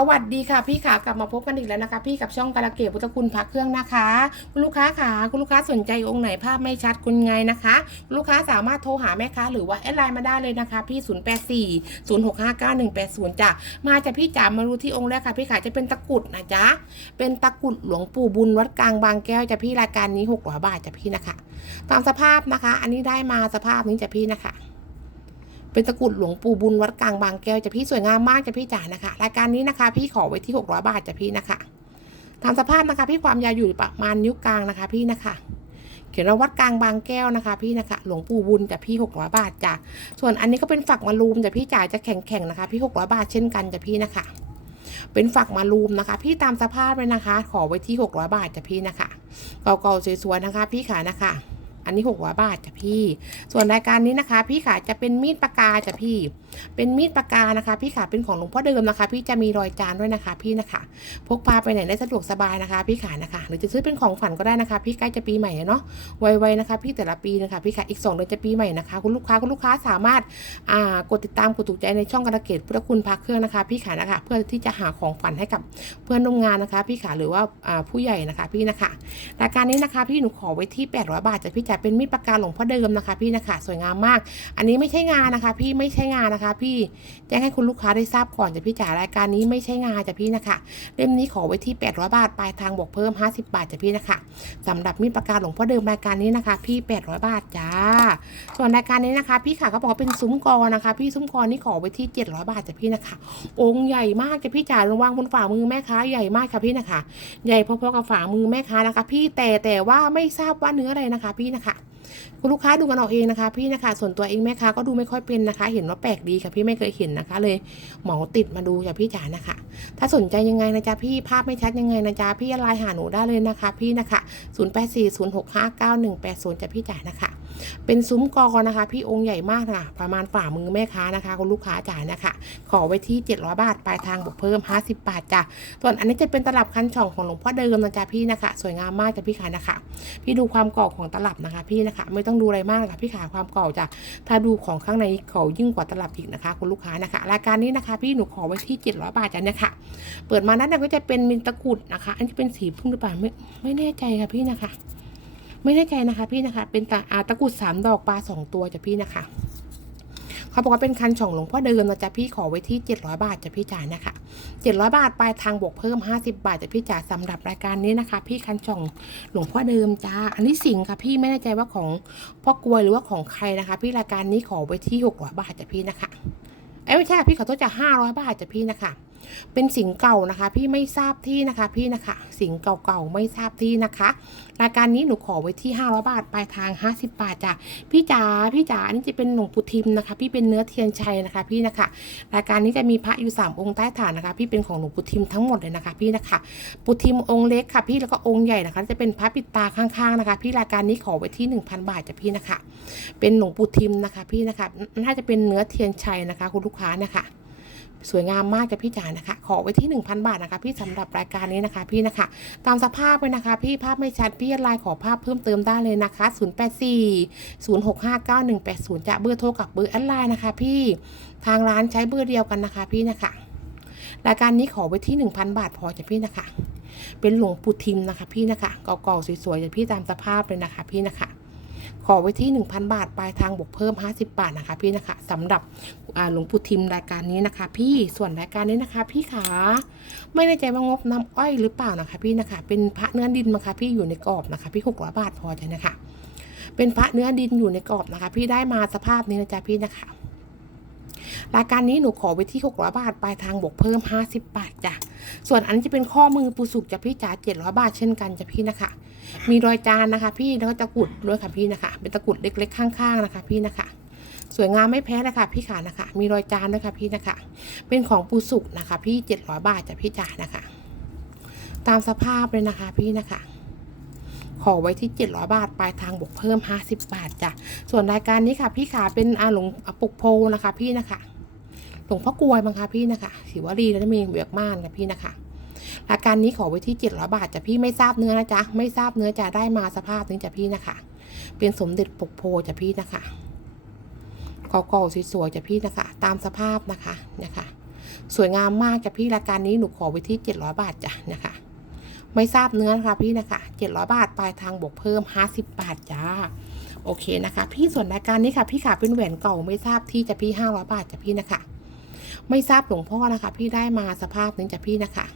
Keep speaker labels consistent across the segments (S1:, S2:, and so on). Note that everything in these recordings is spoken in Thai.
S1: สวัสดีค่ะพี่ขากลับมาพบกันอีกแล้วนะคะ พี่กับช่องกาลเกตพุทธคุณพักเครื่องนะคะ คุณลูกค้าค่ะคุณลูกค้าสนใจองค์ไหนภาพไม่ชัดคุณไงนะคะคลูกค้าสามารถโทรหาแม่ค้าหรือว่าแอดไลน์มาได้เลยนะคะ พี่ 0 8 4 0 6 5 9 1 8 0จ้ะมาจากพี่จ๋ามารู้ที่องค์แรกค่ะ พี่ขาจะเป็นตะกุดนะจ๊ะเป็นตะกุดหลวงปู่บุญวัดกลางบางแก้วจะพี่รายการนี้600บาทจะพี่นะคะ ตามสภาพนะคะ อันนี้ได้มาสภาพนี้จะพี่นะคะ เป็นตะกรุดหลวงปู่บุญวัดกลางบางแก้วจะพี่สวยงามมากจะพี่จ๋านะคะ รายการนี้นะคะ พี่ขอไว้ที่ 600 บาทจะพี่นะคะตามสภาพนะคะ พี่ความยาวอยู่ประมาณนิ้วกลางนะคะ พี่นะคะ เขียนว่าวัดกลางบางแก้วนะคะ พี่นะคะ หลวงปู่บุญจะพี่600บาทจ้ะส่วนอันนี้ก็เป็นฝักมารูมจะพี่จ๋าจะแข็งๆนะคะ พี่600บาทเช่นกันจะพี่นะคะเป็นฝักมารูมนะคะ พี่ตามสภาพเลยนะคะ ขอไว้ที่ 600 บาทจะพี่นะคะ เก่าๆสวยๆนะคะ พี่ขานะคะ อันนี้ 600 บาทจ้ะพี่ ส่วนรายการนี้นะคะ พี่ขาจะเป็นมีดปากกาจ้ะพี่เป็นมีดปากกานะคะ พี่ขาเป็นของหลวงพ่อเดิมนะคะ พี่จะมีรอยจานด้วยนะคะ พี่นะคะพกพาไปไหนได้สะดวกสบายนะคะ พี่ขานะคะหรือจะซื้อเป็นของฝันก็ได้นะคะ พี่ใกล้จะปีใหม่เนาะไวๆนะคะ พี่แต่ละปีนะคะ พี่ขาอีกสองเดือนจะปีใหม่นะคะ คุณลูกค้าคุณลูกค้าสามารถกดติดตามกดถูกใจในช่องกระเกตพุทธคุณพักเครื่องนะคะ พี่ขานะคะ เพื่อที่จะหาของฝันให้กับเพื่อนร่วมงานนะคะ พี่ขาหรือว่าผู้ใหญ่นะคะ พี่นะคะรายการนี้นะคะ พี่หนูขอไว้ที่800บาทจะพี่จะเป็นมีดปากกาหลวงพ่อเดิมนะคะ พี่นะคะ สวยงามมาก อันนี้ไม่ใช่งานนะคะ พี่ไม่ใช่งานนะคะ พี่แจ้งให้คุณลูกค้าได้ทราบก่อนจะพี่จ๋ารายการนี้ไม่ใช่งานจ้ะพี่นะคะเล่มนี้ขอไว้ที่800บาทปลายทางบวกเพิ่ม 50 บาทจ้ะพี่นะคะสำหรับมีดปากกาหลวงพ่อเดิมรายการนี้นะคะ พี่800บาทจ้า ส่วนรายการนี้นะคะ พี่ค่ะก็บอกว่าเป็นซุ้มกอนะคะ พี่ซุ้มกอนี่ขอไว้ที่ 700 บาทจ้ะพี่นะคะ องค์ใหญ่มากจ้ะพี่จ๋าระวางบนฝ่ามือแม่ค้าใหญ่มากค่ะพี่นะคะ ใหญ่พอๆกับฝ่ามือแม่ค้านะคะ พี่แต่แต่ว่าไม่ทราบว่าเนื้ออะไรนะคะ พี่นะคะ คุณลูกค้าดูกันเอาเองนะคะ พี่นะคะ ส่วนตัวเองแม่ค้าก็ดูไม่ค่อยเป็นนะคะ เห็นว่าแปลกดีค่ะพี่ไม่เคยเห็นนะคะ เลยเหมาติดมาดูจ้ะพี่จ๋านะคะ ถ้าสนใจยังไงนะจ๊ะพี่ภาพไม่ชัดยังไงนะจ๊ะพี่ไลน์หาหนูได้เลยนะคะ พี่นะคะ 0 8 4 0 6 5 9 1 8 0จ้ะพี่จ๋านะคะ เป็นซุ้มกอนะคะ พี่องค์ใหญ่มากนะประมาณฝ่ามือแม่ค้านะคะคุณลูกค้าจ๋ายนะคะ ขอไว้ที่ 700 บาทปลายทางบวกเพิ่ม 50 บาทจ้ะส่วนอันนี้จะเป็นตลับคันช่องของหลวงพ่อเดิมนะจ๊ะพี่นะคะ สวยงามมากจ้ะพี่ขานะคะ พี่ดูความเก่าของตลับนะคะ พี่นะคะ ไม่ต้องดูอะไรมากนะคะพี่ขาความเก่าจ้ะถ้าดูของข้างในเก่ายิ่งกว่าตลับอีกนะคะ คุณลูกค้านะคะ รายการนี้นะคะ พี่หนูขอไว้ที่ 700 บาทจ้ะเนี่ยค่ะเปิดมานั้นน่ะก็จะเป็นมินตะกุดนะคะ อันนี้เป็นสีพึ่งหรือเปล่าไม่ไม่แน่ใจค่ะพี่นะคะ ไม่แน่ใจนะคะพี่นะคะ เป็นตะอาตะกรุดสามดอกปลาสองตัวจ้ะพี่นะคะ เขาบอกว่าเป็นคันช่องหลวงพ่อเดิมนะจ๊ะพี่ขอไว้ที่700บาทจ้ะพี่จ๋านะคะ700บาทปลายทางบวกเพิ่ม50บบาทจ้ะพี่จ๋าสำหรับรายการนี้นะคะ พี่คันช่องหลวงพ่อเดิมจ้าอันนี้สิงห์ค่ะพี่ไม่แน่ใจว่าของพ่อกลวยหรือว่าของใครนะคะ พี่รายการนี้ขอไว้ที่600บาทจ้ะพี่นะคะเอ้ไม่ใช่พี่ขอโทษจ้ะ500บาทจ้ะพี่นะคะ เป็นสิงเก่านะคะ พี่ไม่ทราบที่นะคะพี่นะคะ สิงเก่าๆไม่ทราบที่นะคะ รายการนี้หนูขอไว้ที่500บาทปลายทาง 50 บาทจ้ะพี่จ๋าพี่จ๋าอันนี้จะเป็นหลวงปู่ทิมนะคะ พี่เป็นเนื้อเทียนชัยนะคะ พี่นะคะ รายการนี้จะมีพระอยู่ 3 องค์ใต้ฐานนะคะ พี่เป็นของหลวงปู่ทิมทั้งหมดเลยนะคะ พี่นะคะปู่ทิมองค์เล็กค่ะ พี่แล้วก็องค์ใหญ่นะคะ จะเป็นพระปิดตาข้างๆนะคะ พี่รายการนี้ขอไว้ที่ 1,000 บาทจ้ะพี่นะคะ เป็นหลวงปู่ทิมนะคะ พี่นะคะ น่าจะเป็นเนื้อเทียนชัยนะคะ คุณลูกค้านะคะ สวยงามมากจ้ะพี่จ๋านะคะ ขอไว้ที่ 1,000 บาทนะคะ พี่สำหรับรายการนี้นะคะพี่นะคะ ตามสภาพเลยนะคะ พี่ภาพไม่ชัดพี่ไลน์ขอภาพเพิ่มเติมได้เลยนะคะ 084 065 9180 จะเบอร์โทรกับเบอร์แอดไลน์นะคะ พี่ทางร้านใช้เบอร์เดียวกันนะคะ พี่นะคะ รายการนี้ขอไว้ที่ 1,000 บาทพอจ้ะพี่นะคะ เป็นหลวงปู่ทิมนะคะ พี่นะคะเก่าๆสวยๆจ้ะพี่ตามสภาพเลยนะคะ พี่นะคะ ขอไว้ที่ 1,000 บาท ปลายทางบวกเพิ่ม 50 บาทนะคะพี่นะคะสำหรับหลวงปู่ทิมรายการนี้นะคะ พี่ส่วนรายการนี้นะคะ พี่ขาไม่แน่ใจว่างบน้ำอ้อยหรือเปล่านะคะ พี่นะคะ เป็นพระเนื้อดินนะคะพี่อยู่ในกรอบนะคะ พี่600บาทพอจ้ะนะคะ เป็นพระเนื้อดินอยู่ในกรอบนะคะ พี่ได้มาสภาพนี้นะจ๊ะพี่นะคะรายการนี้หนูขอไว้ที่ 600 บาท ปลายทางบวกเพิ่ม 50 บาทจ้ะ ส่วนอันนี้จะเป็นข้อมือปูสุกจะพี่จ๋า700 บาทเช่นกันจ้ะพี่นะคะ มีรอยจานนะคะ พี่แล้วก็ตะกุดด้วยค่ะพี่นะคะ เป็นตะกุดเล็กๆ ข้างๆนะคะ พี่นะคะ สวยงามไม่แพ้นะคะ พี่ขานะคะ มีรอยจานด้วยค่ะพี่นะคะ เป็นของปูสุกนะคะ พี่700บาทจ้ะพี่จ๋านะคะ ตามสภาพเลยนะคะ พี่นะคะขอไว้ที่ 700 บาท ปลายทางบวกเพิ่ม 50 บาทจ้ะ ส่วนรายการนี้ค่ะ พี่ขาเป็นอาหลงอาปุกโพนะคะ พี่นะคะ หลวงพ่อกลวยมั้งคะพี่นะคะศิวลีแล้วจะมีเวียกม่านค่ะพี่นะคะ รายการนี้ขอไว้ที่ 700 บาทจ้ะพี่ไม่ทราบเนื้อนะจ๊ะไม่ทราบเนื้อจะได้มาสภาพนี้จ้ะพี่นะคะ เป็นสมเด็จปกโพจ้ะพี่นะคะเก่าๆสวยๆจ้ะพี่นะคะ ตามสภาพนะคะนะคะ สวยงามมากจ้ะพี่รายการนี้หนูขอไว้ที่ 700 บาทจ้ะนะคะ ไม่ทราบเนื้อนะคะพี่นะคะ 700 บาทปลายทางบวกเพิ่ม 50 บาทจ้าโอเคนะคะ พี่ส่วนรายการนี้ค่ะ พี่ขาเป็นแหวนเก่าไม่ทราบที่จะพี่500บาทจะพี่นะคะ ไม่ทราบหลวงพ่อนะคะ พี่ได้มาสภาพนึงจ้ะพี่นะคะ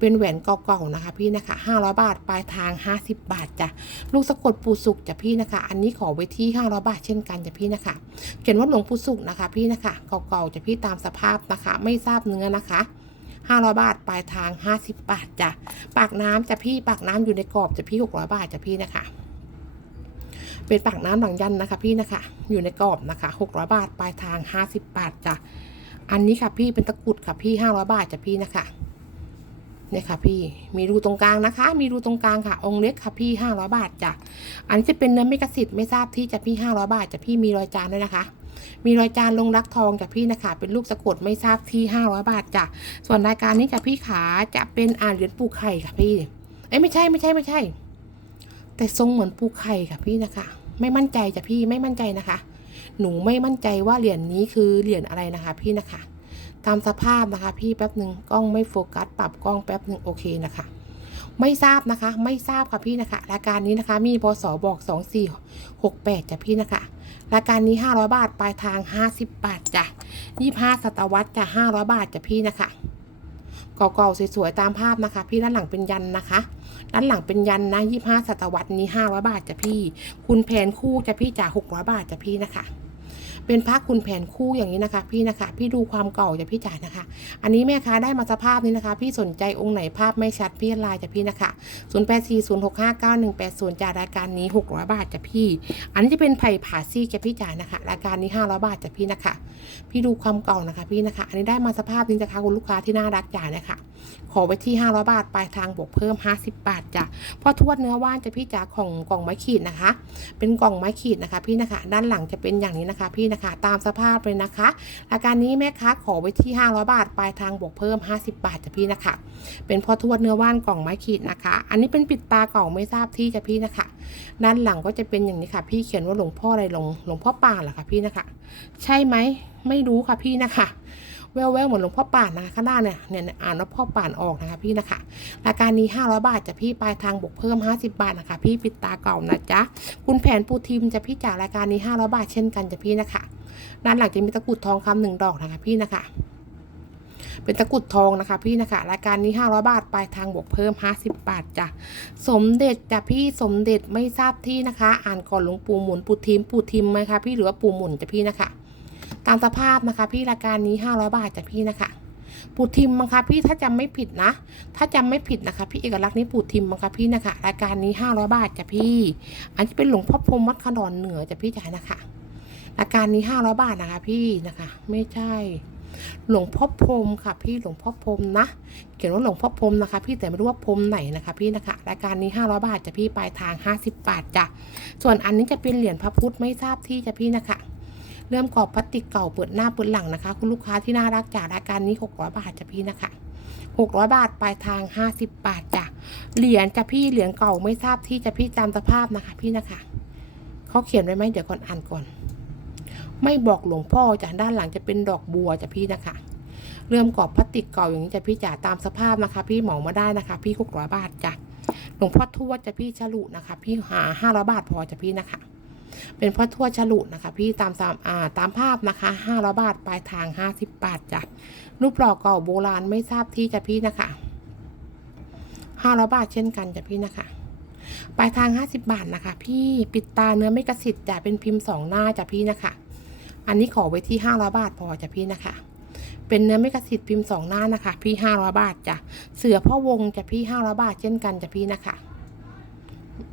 S1: เป็นแหวนเก่าๆนะคะ พี่นะคะ500 บาทปลายทาง 50 บาทจ้ะลูกสะกดปูสุกจ้ะพี่นะคะ อันนี้ขอไว้ที่ 500 บาทเช่นกันจ้ะพี่นะคะ เขียนว่าหลวงปูสุกนะคะ พี่นะคะเก่าๆจ้ะพี่ตามสภาพนะคะ ไม่ทราบเนื้อนะคะ500 บาท ปลายทาง 50 บาทจ้ะปากน้ำจ้ะพี่ปากน้ำอยู่ในกรอบจ้ะพี่ 600 บาทจ้ะพี่นะคะเป็นปากน้ำหลังยันนะคะ พี่นะคะ อยู่ในกรอบนะคะ 600 บาท ปลายทาง 50 บาทจ้ะ อันนี้ค่ะพี่เป็นตะกุดค่ะพี่ 500 บาทจ้ะพี่นะคะ เนี่ยค่ะพี่มีรูตรงกลางนะคะ มีรูตรงกลางค่ะ องค์เล็กค่ะพี่500บาทจ้ะอันนี้จะเป็นเนื้อเมกะสิทธิ์ไม่ทราบที่จะพี่500บาทจะพี่มีรอยจานด้วยนะคะ มีรอยจานลงรักทองจากพี่นะคะ เป็นลูกสะกดไม่ทราบที่500บาทจ้ะส่วนรายการนี้จากพี่ขาจะเป็นอ่านเหรียญปูไข่ค่ะพี่เอ้ยไม่ใช่ไม่ใช่ไม่ใช่ แต่ทรงเหมือนปูไข่ค่ะพี่นะคะ ไม่มั่นใจจ้ะพี่ไม่มั่นใจนะคะ หนูไม่มั่นใจว่าเหรียญนี้คือเหรียญอะไรนะคะ พี่นะคะ ตามสภาพนะคะพี่แป๊บหนึ่งกล้องไม่โฟกัสปรับกล้องแป๊บหนึ่งโอเคนะคะ ไม่ทราบนะคะ ไม่ทราบค่ะพี่นะคะรายการนี้นะคะ มีพศบอกสองสี่หกแปดจ้ะพี่นะคะรายการนี้ 500 บาทปลายทาง 50 บาทจ้ะ25ศตวรรษจะ500 บาทจ้ะพี่นะคะเก่าๆสวยๆตามภาพนะคะ พี่ด้านหลังเป็นยันนะคะ ด้านหลังเป็นยันนะ25ศตวรรษนี้ 500 บาทจ้ะพี่ คุณแผนคู่จ้ะพี่จ่า600 บาทจ้ะพี่นะคะ เป็นพระคุณแผนคู่อย่างนี้นะคะ พี่นะคะ พี่ดูความเก่าจะพี่จ๋านะคะ อันนี้แม่ค้าได้มาสภาพนี้นะคะ พี่สนใจองค์ไหนภาพไม่ชัดพี่ไลน์จะพี่นะคะ0840659180จากรายการนี้ 600 บาทจะพี่ อันนี้จะเป็นไผ่ผ่าซี่จะพี่จ๋านะคะ รายการนี้ 500 บาทจะพี่นะคะ พี่ดูความเก่านะคะ พี่นะคะ อันนี้ได้มาสภาพนี้นะคะคุณลูกค้าที่น่ารักจ๋านะคะ ขอไว้ที่ 500 บาท ปลายทางบวกเพิ่ม 50 บาทจ้ะพอทวดเนื้อว่านจะพี่จ๋าของกล่องไม้ขีดนะคะ เป็นกล่องไม้ขีดนะคะ พี่นะคะ ด้านหลังจะเป็นอย่างนี้นะคะ พี่นะคะ ตามสภาพเลยนะคะรายการนี้แม่ค้าขอไว้ที่ 500 บาท ปลายทางบวกเพิ่ม 50 บาทจ้ะพี่นะคะ เป็นพอทวดเนื้อว่านกล่องไม้ขีดนะคะ อันนี้เป็นปิดตาเก่าไม่ทราบที่จ้ะพี่นะคะ ด้านหลังก็จะเป็นอย่างนี้ค่ะ พี่เขียนว่าหลวงพ่ออะไรหลวงหลวงพ่อป่าเหรอคะพี่นะคะ ใช่ไหมไม่รู้ค่ะพี่นะคะ แววๆเหมือนหลวงพ่อป่านนะคะข้างหน้าเนี่ยเนี่ยอ่านว่าพ่อป่านออกนะคะพี่นะคะรายการนี้ 500 บาทจะพี่ปลายทางบวกเพิ่ม 50 บาทนะคะ พี่ปิดตาเก่านะจ๊ะคุณแผนปูทีมจะพี่จากรายการนี้ 500 บาทเช่นกันจะพี่นะคะด้านหลังจะมีตะกรุดทองคำหนึ่งดอกนะคะพี่นะคะเป็นตะกรุดทองนะคะพี่นะคะรายการนี้ 500 บาทปลายทางบวกเพิ่ม 50 บาทจ้ะสมเด็จจ้ะพี่สมเด็จไม่ทราบที่นะคะ อ่านก่อนหลวงปู่หมุนปูทีมปูทีมไหมคะพี่หรือว่าปู่หมุนจ้ะพี่นะคะ ตามสภาพนะคะ พี่รายการนี้ 500 บาทจ้ะพี่นะคะปูทิมมั้งคะพี่ถ้าจำไม่ผิดนะ ถ้าจำไม่ผิดนะคะ พี่เอกลักษณ์นี้ปูทิมมั้งคะพี่นะคะรายการนี้ 500 บาทจ้ะพี่ อันที่เป็นหลวงพ่อพรมวัดขนอนเหนือจ้ะพี่จ๋านะคะรายการนี้ 500 บาทนะคะ พี่นะคะ ไม่ใช่ หลวงพ่อพรมค่ะ พี่หลวงพ่อพรมนะเขียนว่าหลวงพ่อพรมนะคะ พี่แต่ไม่รู้ว่าพรมไหนนะคะ พี่นะคะรายการนี้ 500 บาทจ้ะพี่ปลายทาง 50 บาทจ้ะส่วนอันนี้จะเป็นเหรียญพระพุทธไม่ทราบที่จ้ะพี่นะคะ เริ่มกรอบพลาสติกเก่าเปิดหน้าเปิดหลังนะคะ คุณลูกค้าที่น่ารักจากรายการนี้ 600 บาทจ้ะพี่นะคะ 600 บาทปลายทาง 50 บาทจ้ะเหรียญจ้ะพี่เหรียญเก่าไม่ทราบที่จะพี่จำสภาพนะคะพี่นะคะเขาเขียนไว้ไหมเดี๋ยวก่อนอ่านก่อน ไม่บอกหลวงพ่อจ้ะด้านหลังจะเป็นดอกบัวจ้ะพี่นะคะเริ่มกรอบพลาสติกเก่าอย่างนี้จ้ะพี่จ๋าตามสภาพนะคะ พี่เหมามาได้นะคะ พี่600บาทจ้ะหลวงพ่อทวดจะพี่ฉลุนะคะ พี่หา500บาทพอจะพี่นะคะ เป็นพ่อทวดฉลุนะคะ พี่ตามตามอ่าตามภาพนะคะ500บาทปลายทาง50บาทจ้ะรูปหล่อเก่าโบราณไม่ทราบที่จ้ะพี่นะคะ500บาทเช่นกันจ้ะพี่นะคะปลายทาง 50 บาทนะคะ พี่ปิดตาเนื้อไม่กระสิทธิ์จ้ะเป็นพิมพ์สองหน้าจ้ะพี่นะคะ อันนี้ขอไว้ที่500บาทพอจ้ะพี่นะคะ เป็นเนื้อไม่กระสิทธิ์พิมพ์สองหน้านะคะ พี่500บาทจ้ะเสือพ่อวงจ้ะพี่500บาทเช่นกันจ้ะพี่นะคะ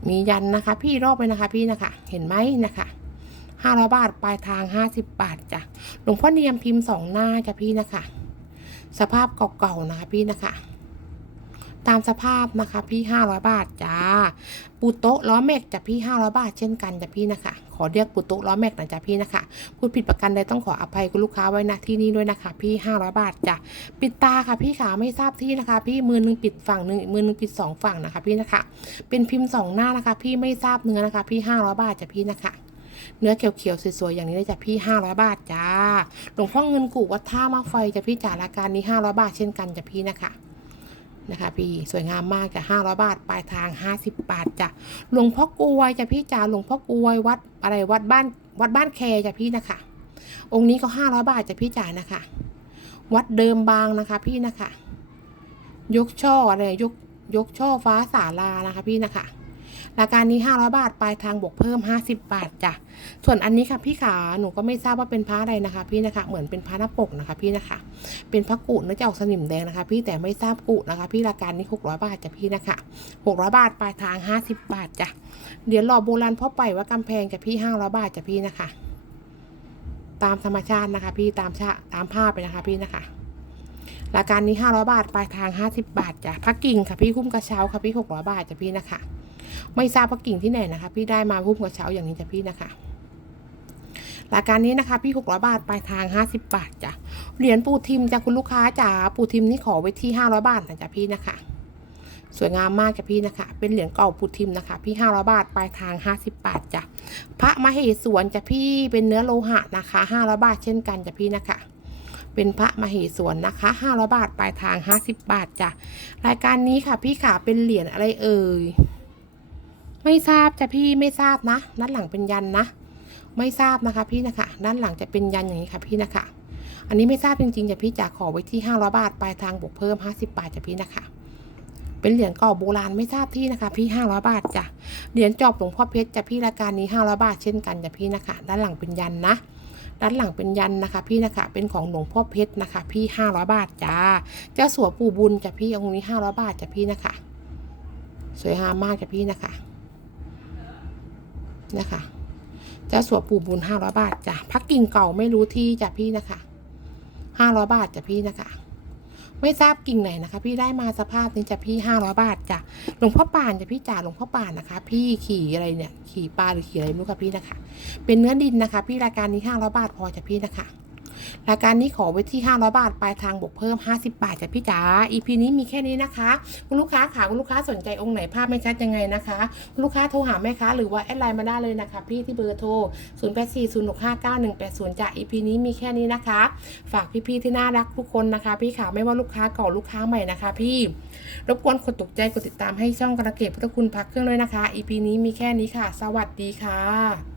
S1: มียันนะคะ พี่รอบเลยนะคะ พี่นะคะ เห็นไหมนะคะห้าร้อยบาทปลายทางห้าสิบบาทจ้ะหลวงพ่อเนียมพิมพ์สองหน้าจ้ะพี่นะคะ สภาพเก่าๆนะคะพี่นะคะ ตามสภาพนะคะพี่ห้าร้อยบาทจ้า ปูโต๊ะล้อแม็กจ้ะพี่ห้าร้อยบาทเช่นกันจ้ะพี่นะคะ ขอเรียกปูโต๊ะล้อแม็กนะจ้ะพี่นะคะพูดผิดประกันใดต้องขออภัยคุณลูกค้าไว้นะที่นี่ด้วยนะคะ พี่ห้าร้อยบาทจ้ะปิดตาค่ะพี่ขาไม่ทราบที่นะคะ พี่มือหนึงปิดฝั่งหนึ่งมือหนึงปิดสองฝั่งนะคะ พี่นะคะ เป็นพิมพ์สองหน้านะคะ พี่ไม่ทราบเนื้อนะคะ พี่ห้าร้อยบาทจ้ะพี่นะคะเนื้อเขียวๆสวยๆอย่างนี้เลยจ้ะพี่ห้าร้อยบาทจ้า หลวงพ่อเงินกูวัดท่ามาไฟจ้ะพี่จ๋ารายการนี้ห้าร้อยบาทเช่นกันจ้ะพี่นะคะ นะคะพี่สวยงามมากจ้ะห้าร้อยบาท ปลายทางห้าสิบบาทจ้ะหลวงพ่อกลวยจ้ะพี่จ้าหลวงพ่อกลวยวัดอะไรวัดบ้านวัดบ้านแคจ้ะพี่นะคะ องค์นี้ก็ห้าร้อยบาทจ้ะพี่จ๋านะคะ วัดเดิมบางนะคะพี่นะคะ ยกช่ออะไรยกยกช่อฟ้าสาลานะคะพี่นะคะ รายการนี้ 500 บาท ปลายทางบวกเพิ่ม 50 บาทจ้ะ ส่วนอันนี้ค่ะพี่ขา หนูก็ไม่ทราบว่าเป็นพระอะไรนะคะ พี่นะคะ เหมือนเป็นพระหน้าปกนะคะ พี่นะคะ เป็นพระกุเนื้อจะออกสนิมแดงนะคะ พี่แต่ไม่ทราบกุนะคะ พี่รายการนี้ 600 บาทจ้ะพี่นะคะ 600 บาท ปลายทาง 50 บาทจ้ะเหรียญหล่อโบราณพ่อไปว่ากำแพงจ้ะพี่ 500 บาทจ้ะพี่นะคะ ตามธรรมชาตินะคะ พี่ตามชาตามภาพไปนะคะ พี่นะคะรายการนี้ 500 บาท ปลายทาง 50 บาทจ้ะพักกิ่งค่ะพี่คุ้มกระเช้าค่ะพี่ 600 บาทจ้ะพี่นะคะ ไม่ทราบพักกิ่งที่ไหนนะคะ พี่ได้มาคุ้มกระเช้าอย่างนี้จ้ะพี่นะคะรายการนี้นะคะ พี่ 600 บาทปลายทาง 50 บาทจ้ะเหรียญปูทิมจ้ะคุณลูกค้าจ๋าปูทิมนี่ขอไว้ที่ 500 บาทนะจ้ะพี่นะคะ สวยงามมากจ้ะพี่นะคะ เป็นเหรียญเก่าปูทิมนะคะ พี่ 500 บาทปลายทาง 50 บาทจ้ะพระมเหสวนจ้ะพี่เป็นเนื้อโลหะนะคะ 500 บาทเช่นกันจ้ะพี่นะคะ เป็นพระมเหสวนนะคะ 500 บาทปลายทาง 50 บาทจ้ะรายการนี้ค่ะพี่ขาเป็นเหรียญอะไรเอ่ย ไม่ทราบจ้ะพี่ไม่ทราบนะ ด้านหลังเป็นยันนะ ไม่ทราบนะคะพี่นะคะ ด้านหลังจะเป็นยันอย่างนี้ค่ะพี่นะคะ อันนี้ไม่ทราบจริงๆจ้ะพี่จะขอไว้ที่500บาทปลายทางบวกเพิ่ม50บบาทจ้ะพี่นะคะ เป็นเหรียญเก่าโบราณไม่ทราบที่นะคะ พี่500บาทจ้ะ เหรียญจอบหลวงพ่อเพชรจ้ะพี่ราการนี้500บาทเช่นกันจ้ะพี่นะคะ ด้านหลังเป็นยันนะด้านหลังเป็นยันนะคะ พี่นะคะ เป็นของหลวงพ่อเพชรนะคะ พี่500บาทจ้าเจ้าสัวปู่บุญจ้ะพี่องค์นี้500บาทจ้ะพี่นะคะ สวยงามมากจ้ะพี่นะคะ นะคะเจ้าสัวปู่บุญ500บาทจ้ะพักกิ่งเก่าไม่รู้ที่จ้ะพี่นะคะ500บาทจ้ะพี่นะคะ ไม่ทราบกิ่งไหนนะคะ พี่ได้มาสภาพนี้จ้ะพี่500บาทจ้ะหลวงพ่อป่านจ้ะพี่จ่าหลวงพ่อป่านนะคะ พี่ขี่อะไรเนี่ย ขี่ปลาหรือขี่อะไรไม่รู้ค่ะพี่นะคะ เป็นเนื้อดินนะคะ พี่รายการนี้500บาทพอจ้ะพี่นะคะ รายการนี้ขอไว้ที่ 500 บาท ปลายทางบวกเพิ่ม 50 บาทจ้ะพี่จ๋า EP นี้มีแค่นี้นะคะ คุณลูกค้าค่ะคุณลูกค้าสนใจองค์ไหนภาพไม่ชัดยังไงนะคะคุณลูกค้าโทรหาแม่ค้าหรือว่าแอดไลน์มาได้เลยนะคะ พี่ที่เบอร์โทร 0840659180จ้ะ EP นี้มีแค่นี้นะคะ ฝากพี่ๆที่น่ารักทุกคนนะคะ พี่ขาไม่ว่าลูกค้าเก่าลูกค้าใหม่นะคะ พี่รบกวนกดตกใจกดติดตามให้ช่องกระเก็บพุทธคุณพักเครื่องด้วยนะคะ EP นี้มีแค่นี้ค่ะ สวัสดีค่ะ